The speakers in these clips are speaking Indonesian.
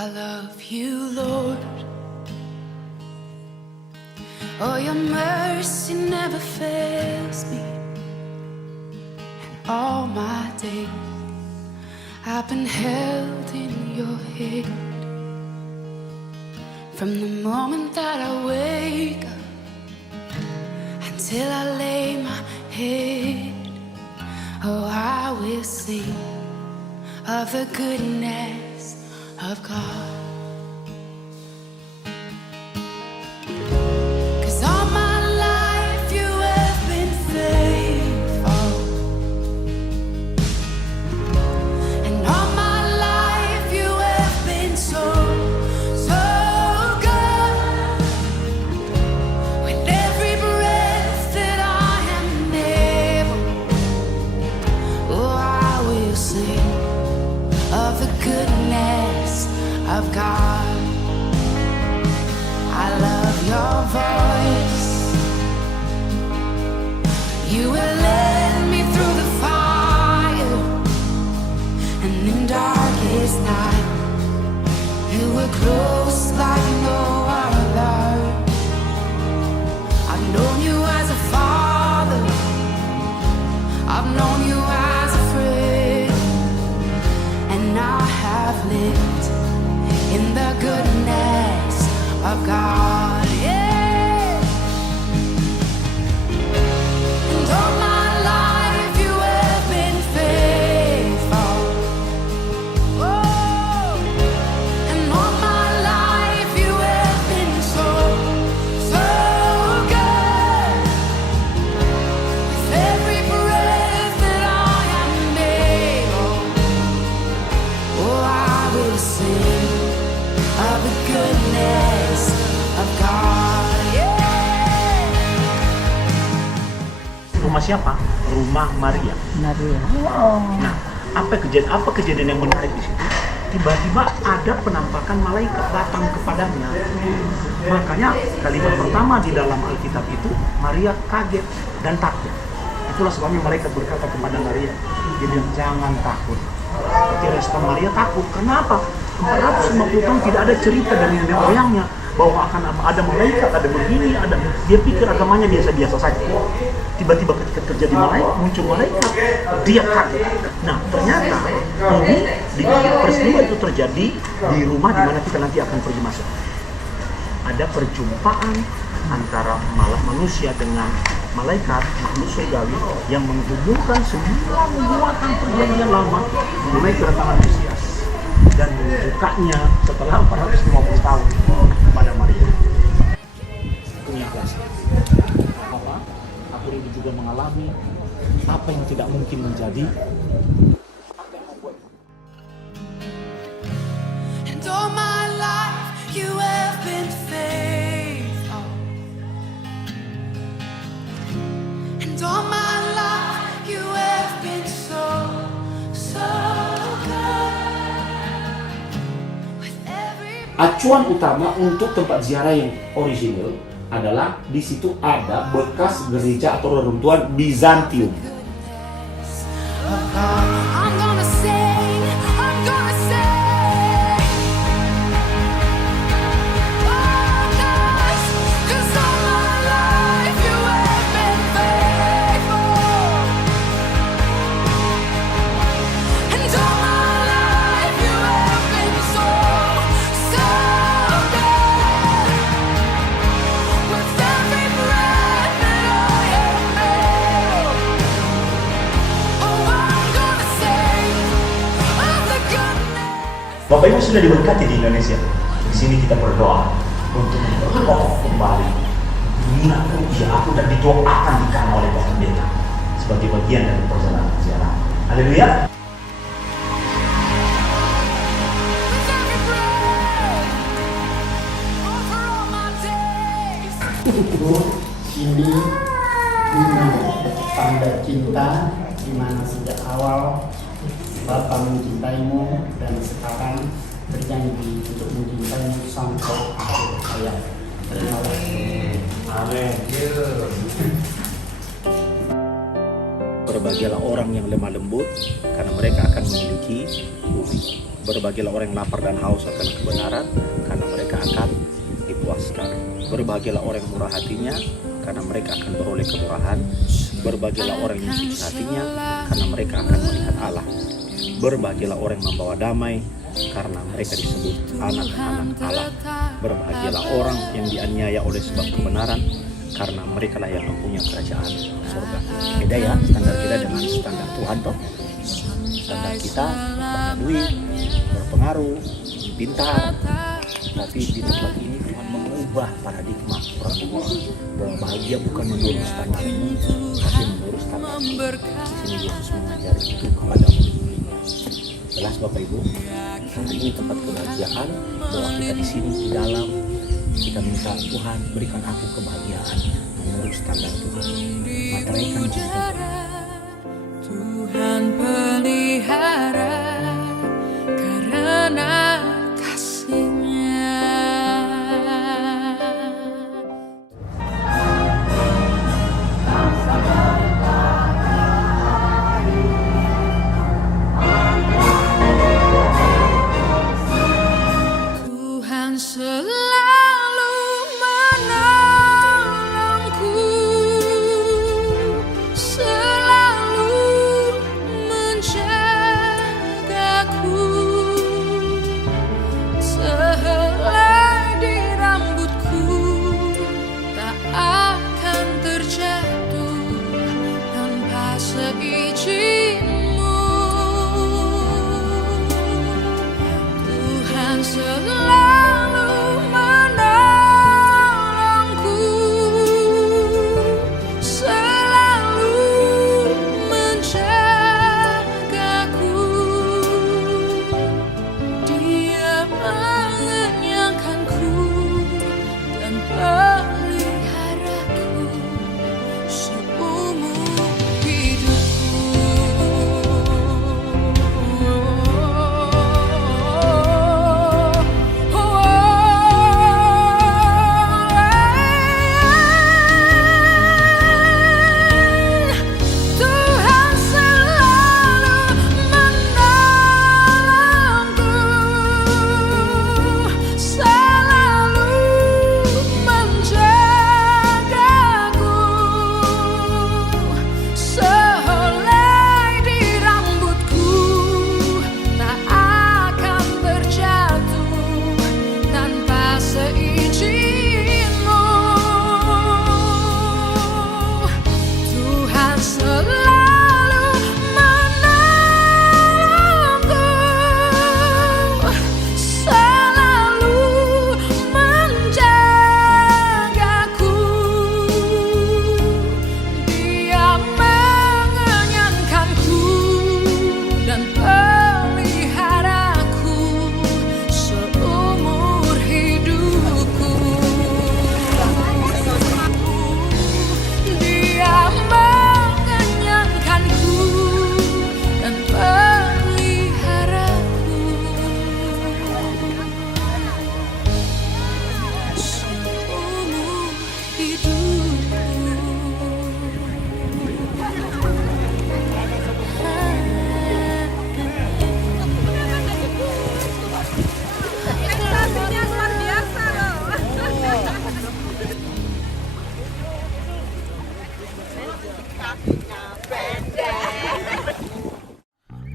I love you, Lord. Oh, your mercy never fails me. And all my days I've been held in your hand. From the moment that I wake up until I lay my head, oh, I will sing of the goodness of God. 'Cause all my life you have been faithful, and all my life you have been so, so good. With every breath that I am able, oh, I will sing of the goodness of God. I love your voice. You will lead me through the fire, and in darkest night you were close like no other. I've known you as a father, I've known you as a friend, and I have lived in the goodness of God. Yeah. And all my life you have been faithful. Oh. And all my life you have been so, so good. With every breath that I am able, oh, I will sing of the goodness of God. Yeah. Rumah siapa? Rumah Maria. Maria. Nah, apa kejadian yang menarik di situ? Tiba-tiba ada penampakan malaikat datang kepadanya. Makanya kalimat pertama di dalam Alkitab itu, Maria kaget dan takut. Itulah sebabnya malaikat berkata kepada Maria, dia bilang jangan takut. Tapi respon Maria takut. Kenapa? 450 tahun tidak ada cerita dari nenek moyangnya bahwa akan ada malaikat, ada begini, ada. Dia pikir agamanya biasa-biasa saja. Tiba-tiba ketika terjadi muncul malaikat, dia kaget. Nah, ternyata ini di peristiwa itu terjadi di rumah di mana kita nanti akan pergi masuk. Ada perjumpaan antara manusia dengan malaikat, makhluk surgawi yang menghubungkan semua nubuatan perjanjian lama mengenai kedatangan Mesias dan membukanya setelah 450 tahun kepada Maria. Itu yang kelas. Apa? Aku ini juga mengalami apa yang tidak mungkin menjadi. And all my life you have been faithful. And all my life you have been so, so good. With every Acuan utama untuk tempat ziarah yang orisinil adalah di situ ada bekas gereja atau reruntuhan Bizantium. goodness of God. I'm gonna sing, I'm gonna sing. Oh, 'cause all my life you have been faithful. And all my life you have been so, so good. With every breath that I am able, oh, I'm gonna sing of the goodness. Bapak Ibu sudah diberkati di Indonesia. Di sini kita berdoa untuk memperkokoh kembali dunia aku dan didoakan di kanan oleh Bapak Pendeta sebagai bagian dari perjalanan ziarah. Haleluya. With every breath, over all my days. Ibu, Cindy, bunga tanda cinta, di mana sejak awal Bapa mencintaimu dan sekarang berjanji untuk mencintaimu sampai akhir hayat. Terima kasih. Amin. berbagi Berbahagialah orang yang lemah lembut, karena mereka akan memiliki bumi. Berbahagialah orang yang lapar dan haus akan kebenaran, karena mereka akan dipuaskan. Berbahagialah orang yang murah hatinya, karena mereka akan beroleh kemurahan. Berbahagialah orang yang suci hatinya, karena mereka akan melihat Allah. Berbahagialah orang yang membawa damai, karena mereka disebut anak-anak Allah. Berbahagialah orang yang dianiaya oleh sebab kebenaran, karena mereka lah yang mempunyai kerajaan surga. Beda ya standar kita dengan standar Tuhan toh. Standar kita banyak duit, berpengaruh, pintar. Tapi di tempat ini Tuhan mengubah paradigma orang tua. Berbahagia bukan menurut standarmu, tapi menurut standarmu. Di sini Yesus mengajari itu kepada murid-muridnya. Jelas Bapak Ibu, ini tempat kebahagiaan. Bahwa kita di sini di dalam, kita minta Tuhan berikan aku kebahagiaan menurut standar Tuhan. Materaikan Tuhan. Tuhan pelihara karena kasih-Nya. Tuhan selalu menolongku, selalu menjagaku. Sehelai di rambutku tak akan terjatuh tanpa seizin-Mu. Tuhan selalu menolongku, selalu menjagaku. Dia mengenyangkanku dan peliharaku seumur hidupku. Tuhan selalu menolongku, selalu menjagaku. Sehelai di rambutku tak akan terjatuh tanpa seizin-Mu. Tuhan selalu menolongku, selalu menjagaku. Dia mengenyangkanku dan peliharaku seumur hidupku. Dia mengenyangkanku dan peliharaku seumur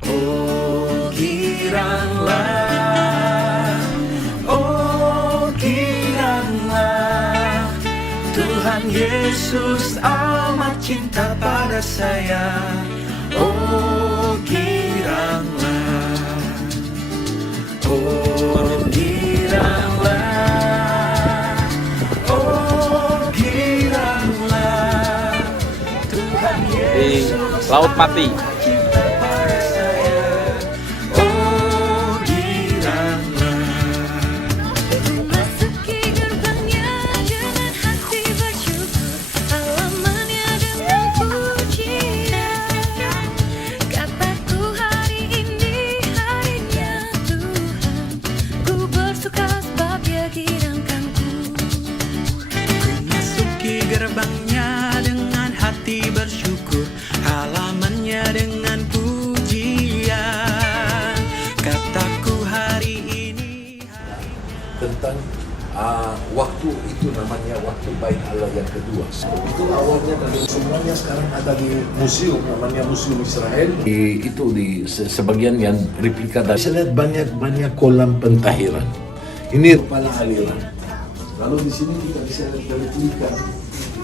Oh giranglah, oh giranglah, Tuhan Yesus amat cinta pada saya. Oh giranglah, oh giranglah, oh giranglah, Tuhan Yesus Laut Mati. cinta pada saya. Oh giranglah. Masuki gerbangnya dengan hati bersyukur, halamannya dengan pujian. Kataku hari ini harinya Tuhan, ku bersuka sebab Dia girangkanku. Masuki gerbangnya dengan hati bersyukur, halamannya tentang waktu itu namanya waktu baik Allah yang kedua. Itu awalnya dari semuanya sekarang ada di museum, namanya Museum Israel. Itu di sebagian yang replika dari. Saya lihat banyak kolam pentahiran. Ini kepala aliran. Lalu di sini kita bisa lihat replika.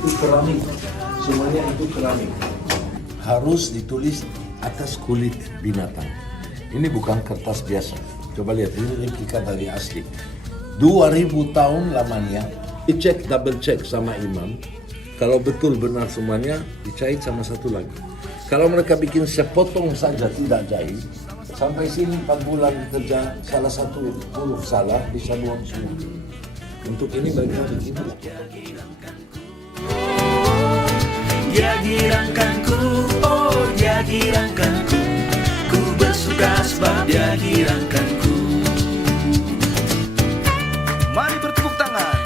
Itu keramik. Semuanya itu keramik. Harus ditulis atas kulit binatang. Ini bukan kertas biasa. Coba lihat, ini replika dari asli. 2000 tahun lamanya. Dicek, double check sama imam. Kalau betul benar semuanya, dicait sama satu lagi. Kalau mereka bikin sepotong saja tidak jahit, sampai sini 4 bulan kerja, salah satu huruf salah, bisa buang semua. Untuk ini mereka bikin. Dia girangkanku, oh dia girangkanku. Ku bersuka sebab dia girangkanku. Mari bertepuk tangan.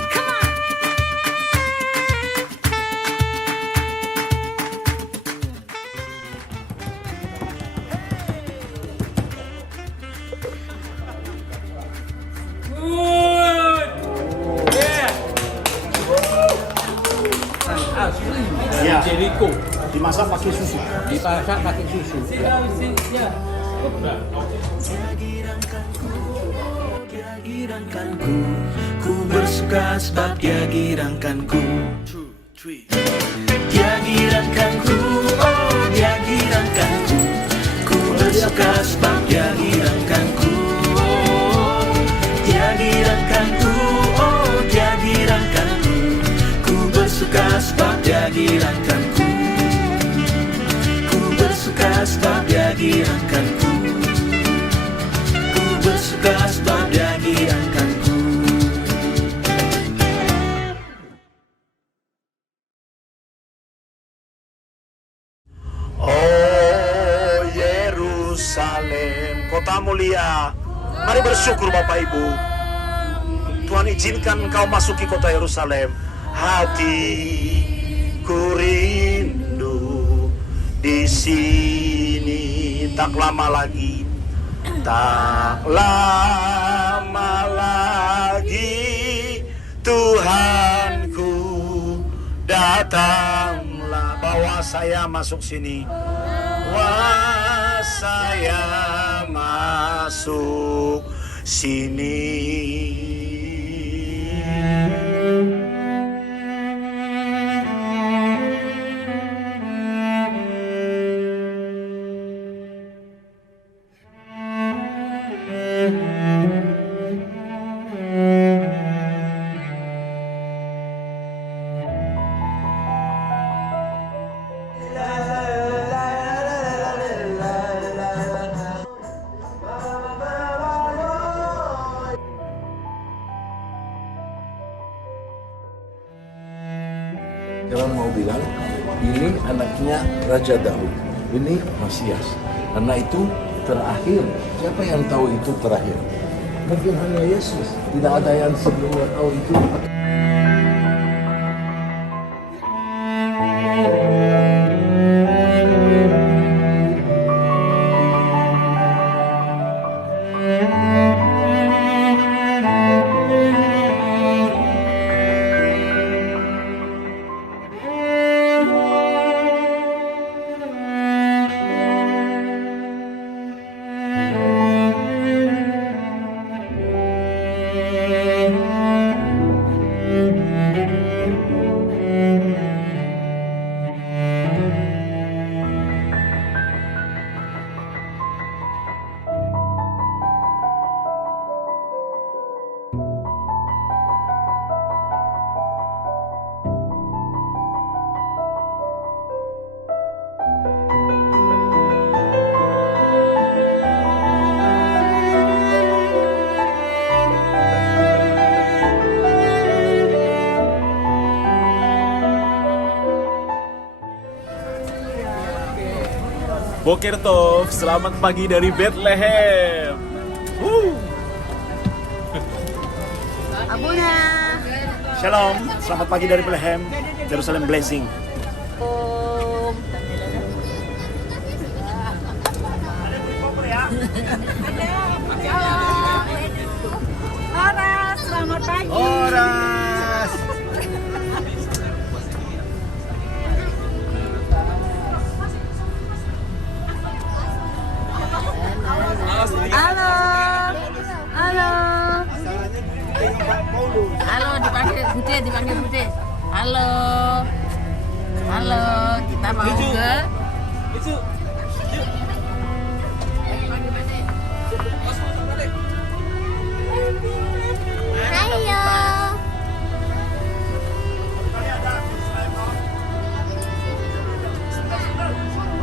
Ya. Dimasak pakai susu. Dimasak pakai susu. Dia girangkanku, ku bersuka sebab dia girangkanku. Dia girangkanku, oh dia girangkanku. Ku bersuka sebab dia girangkanku. Dia girangkanku, oh dia girangkanku. Ku bersuka sebab dia girangkanku. Ku bersuka sebab dia girangkanku. Ku bersuka sebab dia girangkanku. Oh Yerusalem, kota mulia. Mari bersyukur Bapak Ibu. Tuhan izinkan engkau masuki kota Yerusalem. Hatiku rindu di sini. Tak lama lagi, tak lama lagi Tuhanku datanglah. Bawa saya masuk sini. Bawa saya masuk sini. Orang mau bilang, ini anaknya Raja Daud, ini Masias. Karena itu terakhir. Siapa yang tahu itu terakhir? Mungkin hanya Yesus. Tidak ada yang sebelumnya tahu itu. Boker Tov, selamat pagi dari Bethlehem. Abuna. Shalom, selamat pagi dari Bethlehem, Jerusalem Blessing. Om. Halo, selamat Bude, dipanggil Bude. Halo. Halo, kita mau ke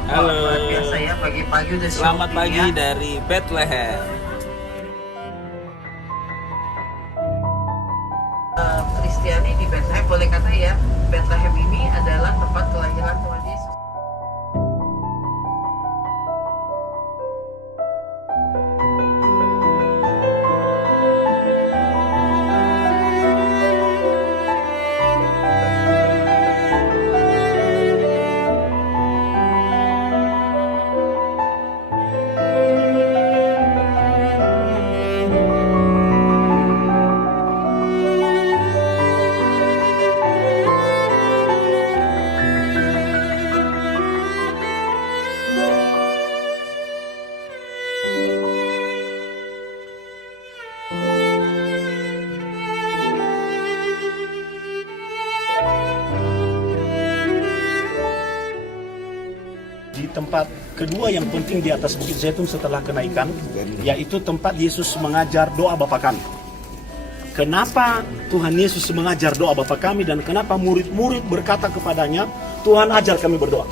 Halo. Biasa ya, pagi-pagi udah Selamat shopping pagi ya. dari Bethlehem. Kristiani di Bethlehem, boleh kata ya, Bethlehem ini adalah tempat kelahiran Tuhan Yesus. Di tempat kedua yang penting di atas Bukit Zaitun setelah kenaikan, yaitu tempat Yesus mengajar doa Bapa kami. Kenapa Tuhan Yesus mengajar doa Bapa kami dan kenapa murid-murid berkata kepadanya, Tuhan ajar kami berdoa?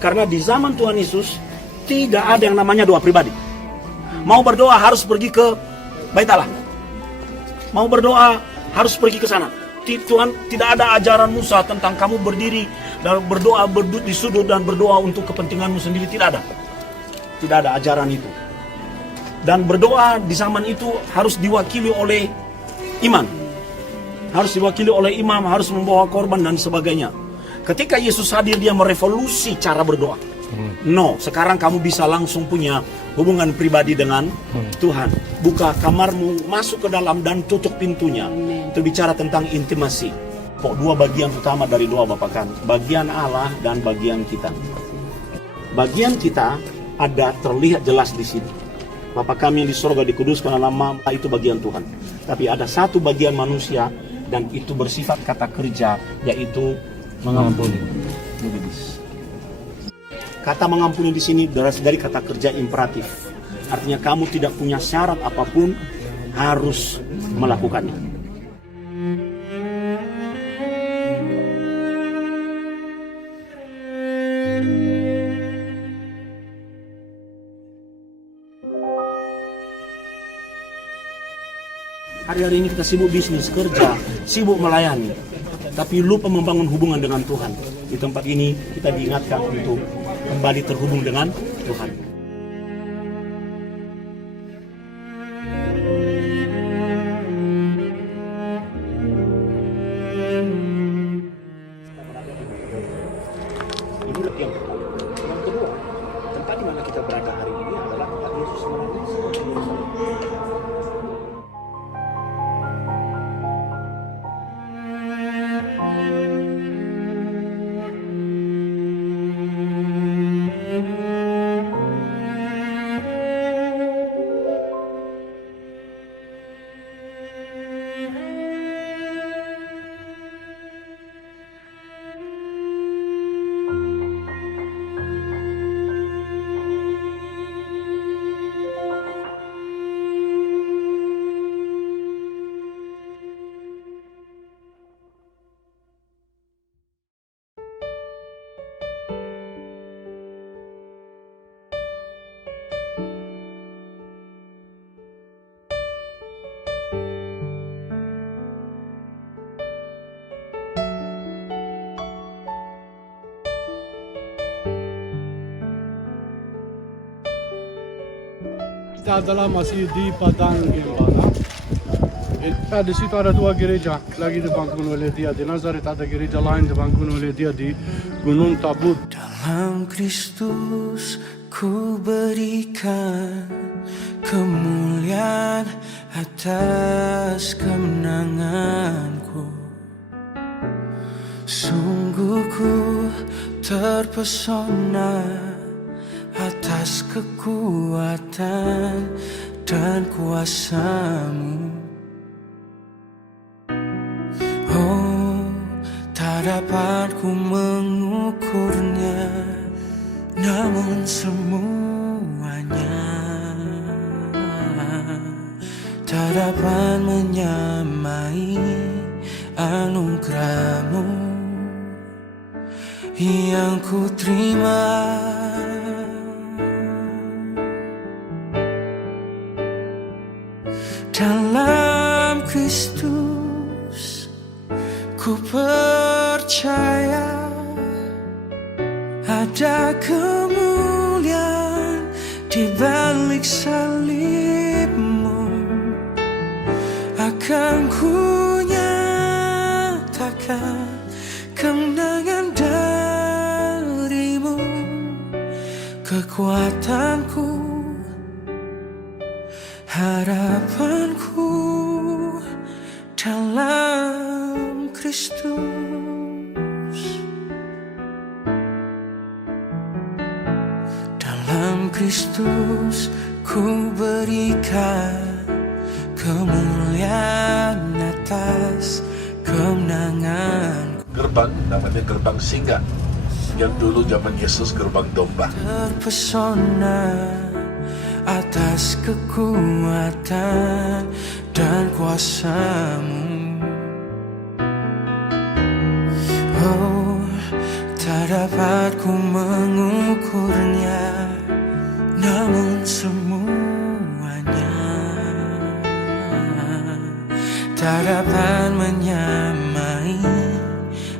Karena di zaman Tuhan Yesus tidak ada yang namanya doa pribadi. Mau berdoa harus pergi ke Bait Allah. Mau berdoa harus pergi ke sana. Tuhan tidak ada ajaran Musa tentang kamu berdiri dan berdoa berduduk di sudut dan berdoa untuk kepentinganmu sendiri, tidak ada. Tidak ada ajaran itu. Dan berdoa di zaman itu harus diwakili oleh imam. Harus diwakili oleh imam, harus membawa korban dan sebagainya. Ketika Yesus hadir, dia merevolusi cara berdoa. No, sekarang kamu bisa langsung punya hubungan pribadi dengan Tuhan. Buka kamarmu, masuk ke dalam dan tutup pintunya. Itu bicara tentang intimasi. Dua bagian utama dari doa Bapa kami, bagian Allah dan bagian kita. Bagian kita ada terlihat jelas di sini. Bapa kami yang di surga dikuduskan namamu, itu bagian Tuhan. Tapi ada satu bagian manusia dan itu bersifat kata kerja, yaitu mengampuni. Kata mengampuni di sini berasal dari kata kerja imperatif. Artinya kamu tidak punya syarat apapun, harus melakukannya. Hari-hari ini kita sibuk bisnis, kerja, sibuk melayani, tapi lupa membangun hubungan dengan Tuhan. Di tempat ini kita diingatkan untuk kembali terhubung dengan Tuhan. Ini yang pertama. Yang kedua, tempat di mana kita berada hari ini adalah tempat Yesus menangis. Kita adalah masih di Padang Gembala. Di situ ada dua gereja, lagi di Bangkun Weledia di Nazaret, ada gereja lain di Bangkun Weledia di Gunung Tabut. Dalam Kristus ku berikan kemuliaan atas kemenanganku. Sungguh ku terpesona atas kekuatan dan kuasa-Mu. Oh, dapat ku mengukurnya, namun semuanya tak dapat menyamai anugerahmu yang ku terima. Dalam Kristus ku percaya ada kemuliaan di balik salibmu. Akan ku nyatakan kemenangan darimu, kekuatanku, harapanku dalam Kristus. Dalam Kristus ku berikan kemuliaan atas kemenangan. Gerbang namanya gerbang singa, yang dulu zaman Yesus gerbang domba. Terpesona atas kekuatan dan kuasa-Mu. Oh, tak dapat ku mengukurnya, namun semuanya tak dapat menyamai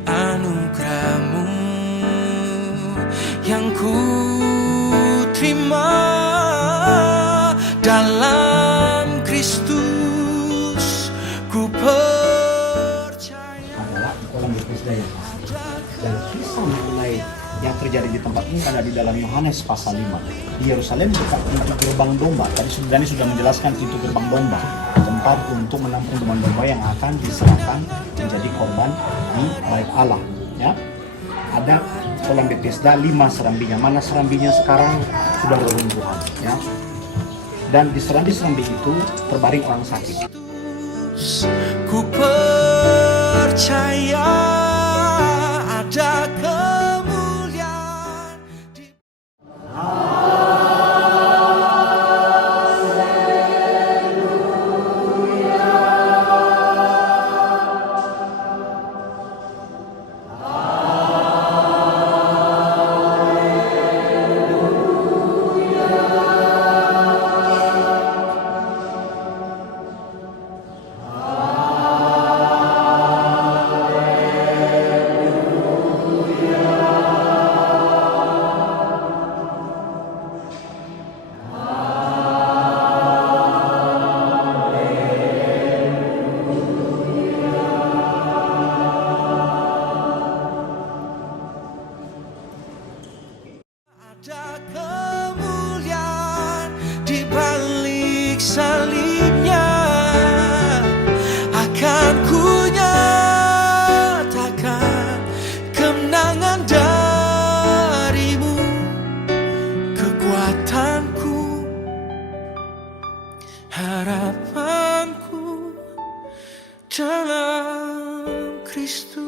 anugerah-Mu yang ku terima. Dalam Kristus ku percaya. Adalah kolam Bethesda yang dan kisah mengenai yang terjadi di tempat ini ada di dalam Yohanes pasal 5. Di Yerusalem dekat pintu gerbang domba. Tadi Dani sudah menjelaskan pintu gerbang domba, tempat untuk menampung domba-domba yang akan diserahkan menjadi korban di bait Allah. Ya, ada kolam Bethesda 5 serambinya. Mana serambinya sekarang sudah beruntuhan. Ya, dan di serambi-serambi itu terbaring orang sakit. Ku percaya ada kemuliaan di... Ada kemuliaan di balik salibnya, akan ku nyatakan kemenangan darimu, kekuatanku, harapanku dalam Kristus.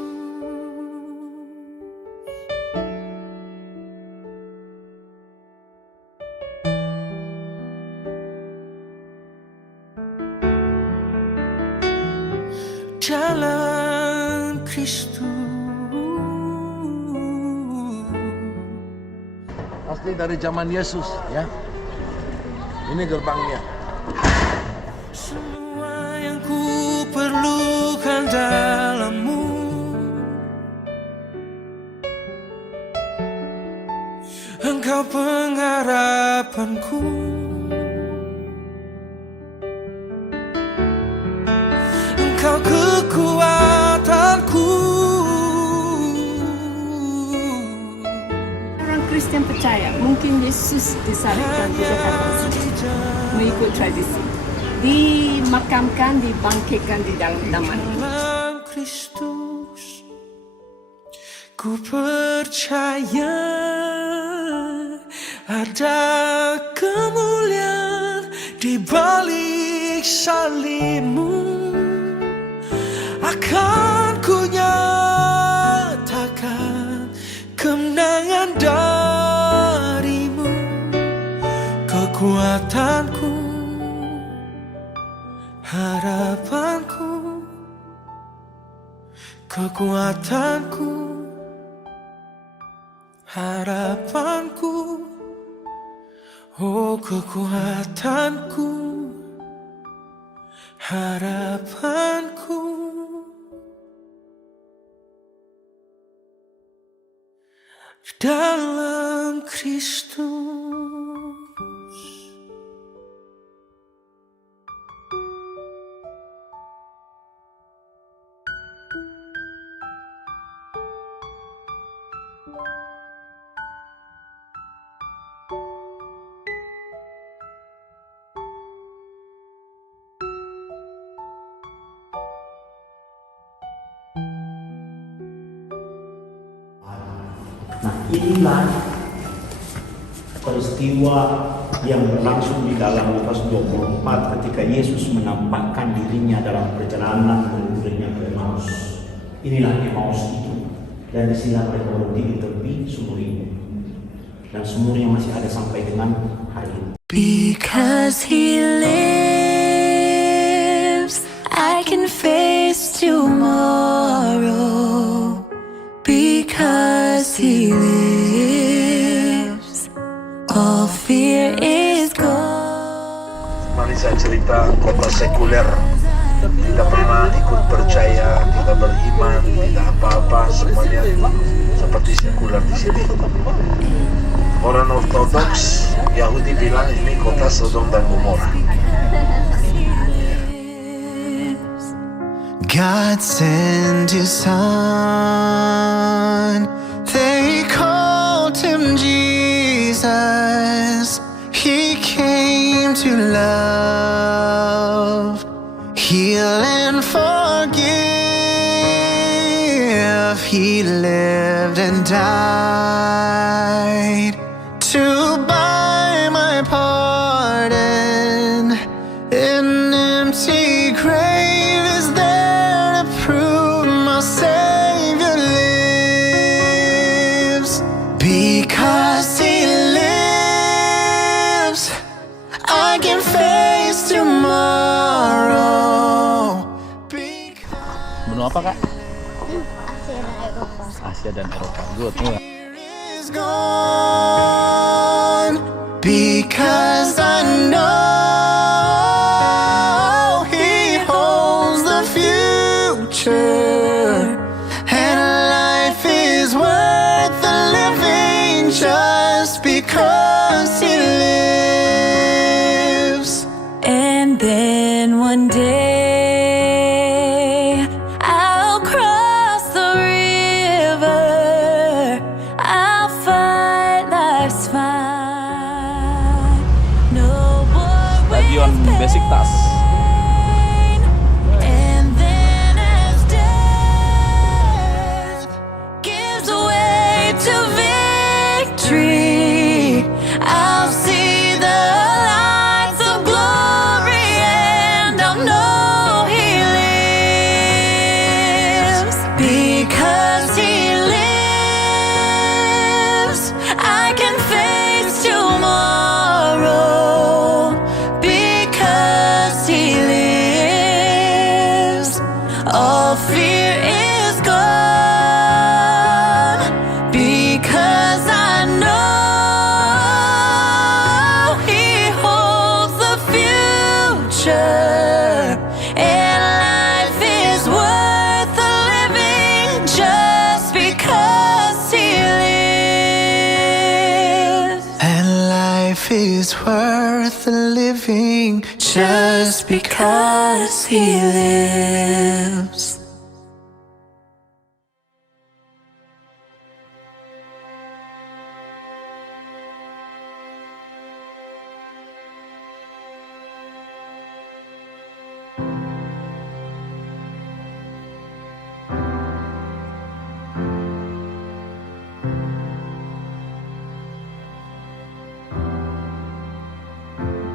Dalam Kristus. Pasti dari zaman Yesus, ya. Ini gerbangnya. Semua yang ku perlukan dalam-Mu, Engkau pengharapanku, Engkau kekuatanku. Orang Kristen percaya mungkin Yesus disalibkan di dekat masjid mengikut tradisi, dimakamkan, dibangkitkan di dalam taman. Dalam Kristus ku percaya ada kemuliaan di balik salibmu, akan ku nyatakan kekuatanku, harapanku, kekuatanku, harapanku, oh kekuatanku, harapanku. Dalam Kristus. Nah, inilah peristiwa yang berlangsung di dalam Lukas 24 ketika Yesus menampakkan dirinya dalam perjalanan murid-muridnya ke Emmaus. Inilah Emmaus itu. Dan disinilah mereka berhenti di tepi sumur ini. Dan sumurnya masih ada sampai dengan hari ini. Because he lives, I can face tomorrow. Because he lives, all fear is gone. Mari saya cerita kota sekuler, tidak pernah ikut percaya, tidak beriman, tidak apa-apa, semuanya seperti sekuler di sini. Orang Ortodoks Yahudi bilang ini kota Sodom dan Gomora. God sent his son, they called him Jesus. He came to love, heal and forgive. He lived and died to buy my pardon. An empty grave is there to prove my Savior lives. Because he lives, I can face tomorrow. Menu apa, Kak? Asia dan Eropa. Good. Is gone because I know he holds the future, and life is worth the living just because he lives. And then one day I'll cross the river, I'll fight life's fight. No more Stadion Besiktas. and then as death gives way to victory, I'll see the lights of glory, and I'll know he lives. Because he lives, I can face tomorrow. Because he lives, all fear is gone. Because I know he holds the future, and life is worth the living just because he lives. And life is worth the living just because he lives.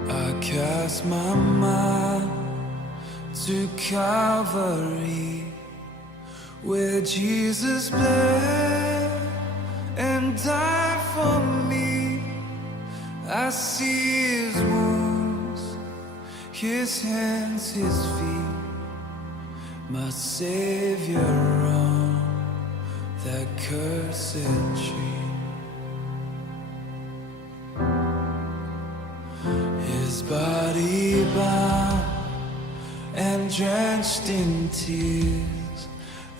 I cast my mind to Calvary, where Jesus bled and died for me. I see his wounds. His hands, his feet, my Savior on that cursed tree. His body bound and drenched in tears,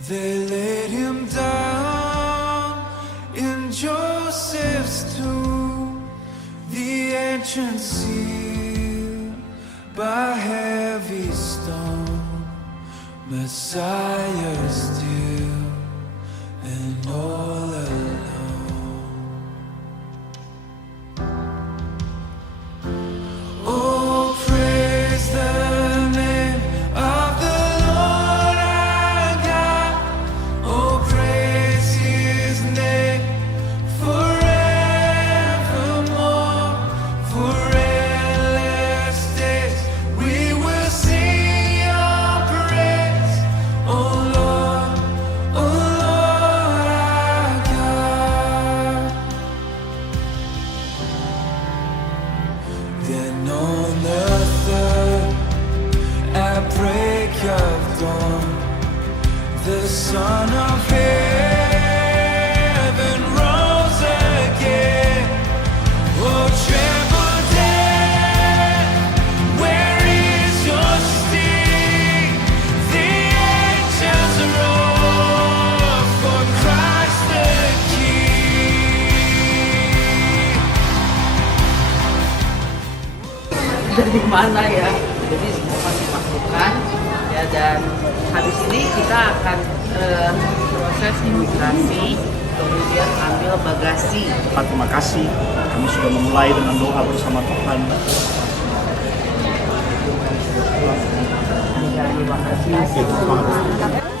they laid him down in Joseph's tomb, the entrance sealed by heavy stone. Messiah still and all alone. Oh, praise the name of the Lord our God. Oh, praise His name forevermore. For endless days we will sing Your praise. Oh Lord our God. Then on the third, at break of dawn, the Son of Heaven rose again. Oh, tremble death, where is your sting? The angels roar for Christ the King. Dari mana ya? Jadi semua dimasukkan ya, dan habis ini kita akan proses imigrasi, kemudian ambil bagasi. Terima kasih, kami sudah memulai dengan doa bersama Tuhan. Terima kasih.